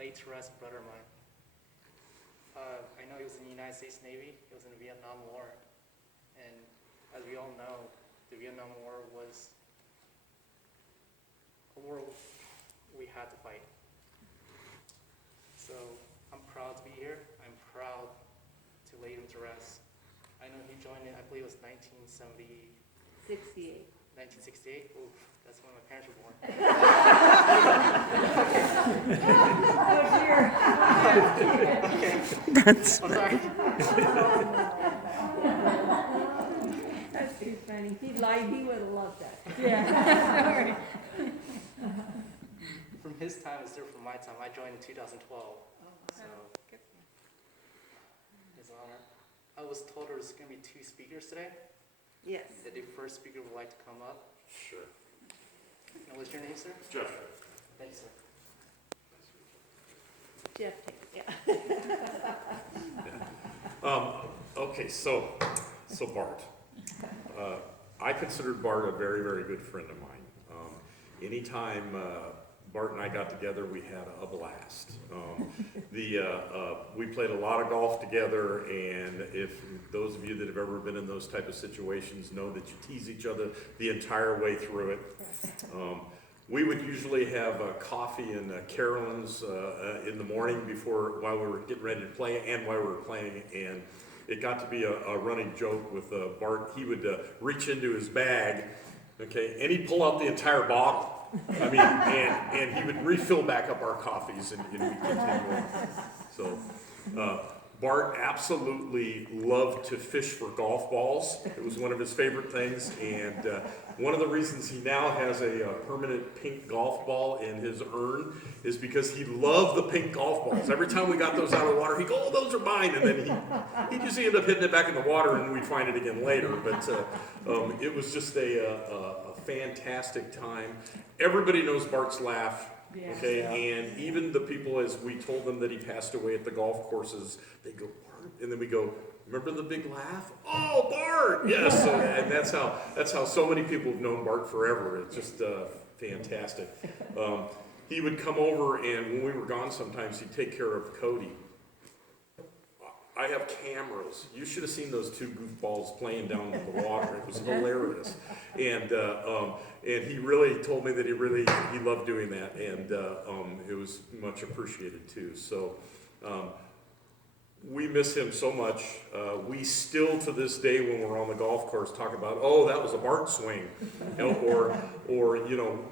late to rest brother of mine. I know he was in the United States Navy. He was in the Vietnam War. And as we all know, the Vietnam War was a war we had to fight. So I'm proud to be here. I'm proud to lay him to rest. I know he joined in, I believe it was 68. 1968? Oof, that's when my parents were born. Oh, dear. I'm sorry. That's too funny. He lied, he would have loved that. Yeah. From his time is different from my time. I joined in 2012. So, it's an honor. I was told there was going to be 2 speakers today. Yes. That the first speaker would like to come up. Sure. And what's your name, sir? Jeff. Thanks, sir. Jeff, yeah. Okay, so Bart. I considered Bart a very, very good friend of mine. Anytime Bart and I got together, we had a blast. We played a lot of golf together, and if those of you that have ever been in those type of situations know that you tease each other the entire way through it. We would usually have coffee in Carolyn's in the morning while we were getting ready to play and while we were playing, and it got to be a running joke with Bart. He would reach into his bag, okay, and he'd pull out the entire bottle. I mean, and he would refill back up our coffees, and we'd continue. So, Bart absolutely loved to fish for golf balls. It was one of his favorite things, and one of the reasons he now has a permanent pink golf ball in his urn is because he loved the pink golf balls. Every time we got those out of the water, he'd go, "Oh, those are mine," and then he'd usually end up hitting it back in the water, and we'd find it again later. But it was just a fantastic time. Everybody knows Bart's laugh. Okay, and even the people, as we told them that he passed away at the golf courses, they go, "Bart," and then we go, "Remember the big laugh? Oh, Bart!" Yes, so, and that's how so many people have known Bart forever. It's just fantastic. He would come over, and when we were gone, sometimes he'd take care of Cody. I have cameras. You should have seen those 2 goofballs playing down in the water. It was hilarious. And he really told me that he loved doing that, and it was much appreciated too. So we miss him so much. We still, to this day, when we're on the golf course, talk about, "Oh, that was a Bart swing," or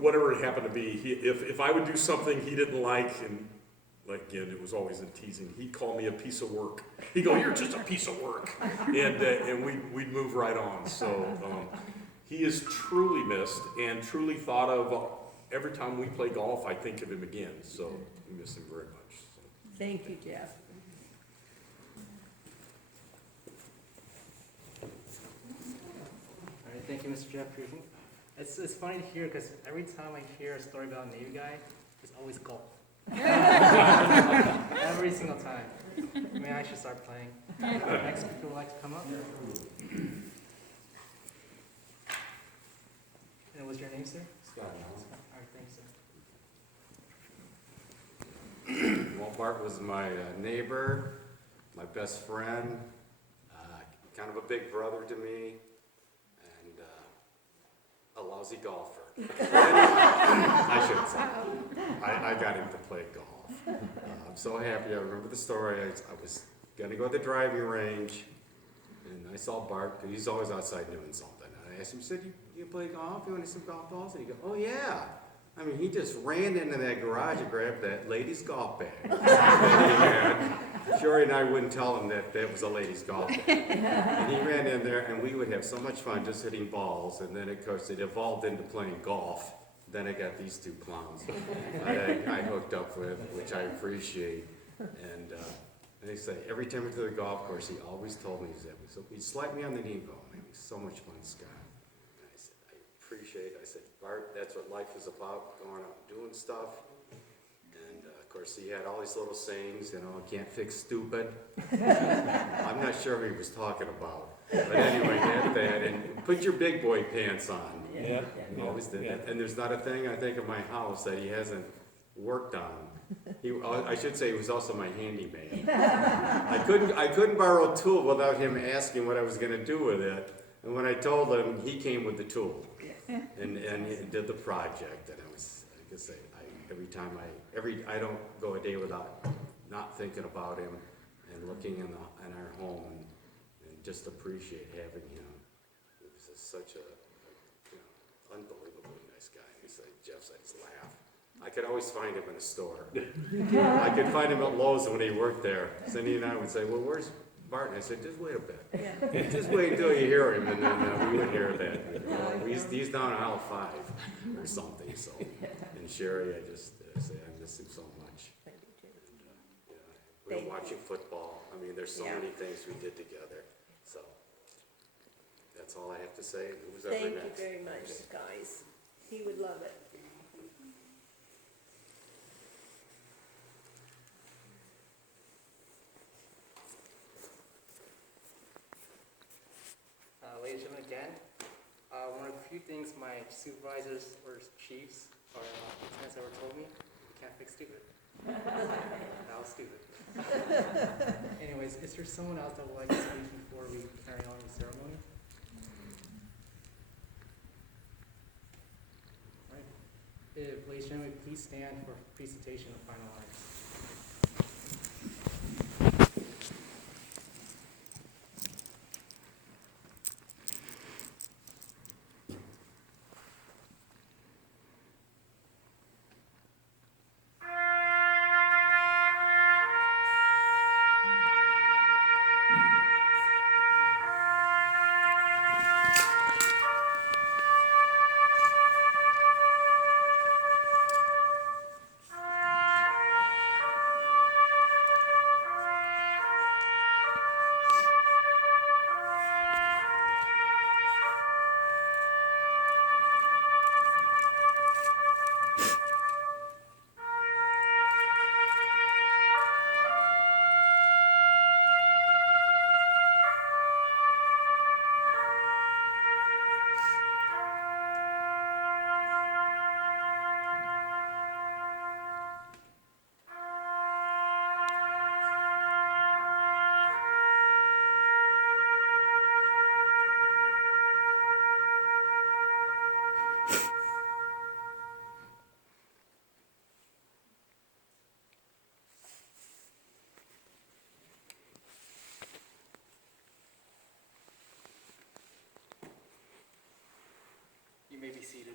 whatever it happened to be. If I would do something he didn't like, and again, it was always in teasing, he'd call me a piece of work. He'd go, "You're just a piece of work," and we'd move right on. So he is truly missed and truly thought of. Every time we play golf, I think of him again. So we miss him very much. So. Thank you, Jeff. All right, thank you, Mr. Jeff. It's funny to hear because every time I hear a story about a Navy guy, it's always golf. Every single time. Maybe I should start playing. Next speaker would like to come up. And what's your name, sir? Scott. All right, thanks, sir. Well, Bart was my neighbor, my best friend, kind of a big brother to me, and a lousy golfer. I shouldn't say. I got him to play golf. I'm so happy. I remember the story. I was going to go to the driving range, and I saw Bart, because he's always outside doing something. And I asked him, said, you play golf? You want to some golf balls? And he goes, "Oh, yeah." I mean, he just ran into that garage and grabbed that lady's golf bag. And Shorty and I wouldn't tell him that that was a lady's golf bag. And he ran in there, and we would have so much fun just hitting balls. And then, of course, it evolved into playing golf. Then I got these 2 clowns I hooked up with, which I appreciate. And they say, every time we to the golf course, he always told me, he said, "He'd slap me on the knee, bro. It was so much fun, Scott." And I said, "I appreciate it." I said, "Bart, that's what life is about, going out and doing stuff." And of course, he had all these little sayings, "I can't fix stupid." I'm not sure who he was talking about. But anyway, he had that, and put your big boy pants on. Yeah. He always did that. And there's not a thing I think of my house that he hasn't worked on I should say he was also my handyman. I couldn't borrow a tool without him asking what I was gonna do with it. And when I told him, he came with the tool and he did the project. And like I say, I don't go a day without not thinking about him and looking in our home and just appreciate having him. He was just such a unbelievably nice guy. He said, Jeff, I just laugh. I could always find him in a store. I could find him at Lowe's when he worked there. Cindy and I would say, well, where's Bart? And I said, just wait a bit. Yeah. Just wait until you hear him, and then we would hear that. He's down on aisle 5 or something. So, and Sherry, I just say I miss him so much. I do too. We were watching football. I mean, there's so many things we did together. So that's all I have to say. Who's ever Thank you next? very much, guys. He would love it. Ladies and gentlemen, again, one of the few things my supervisors or chiefs or lieutenants ever told me, you can't fix stupid. That was stupid. Anyways, is there someone else that would like to speak before we carry on with the ceremony? All right. Ladies and gentlemen, please stand for presentation of final arts. You may be seated.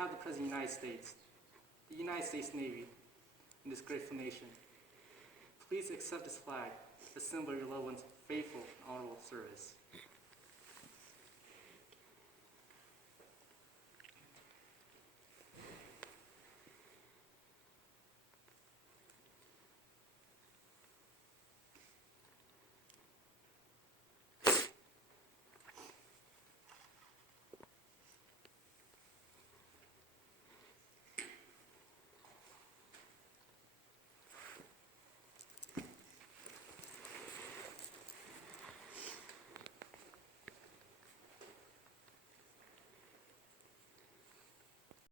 have the President of the United States Navy, and this grateful nation. Please accept this flag, a symbol of your loved one's faithful and honorable service.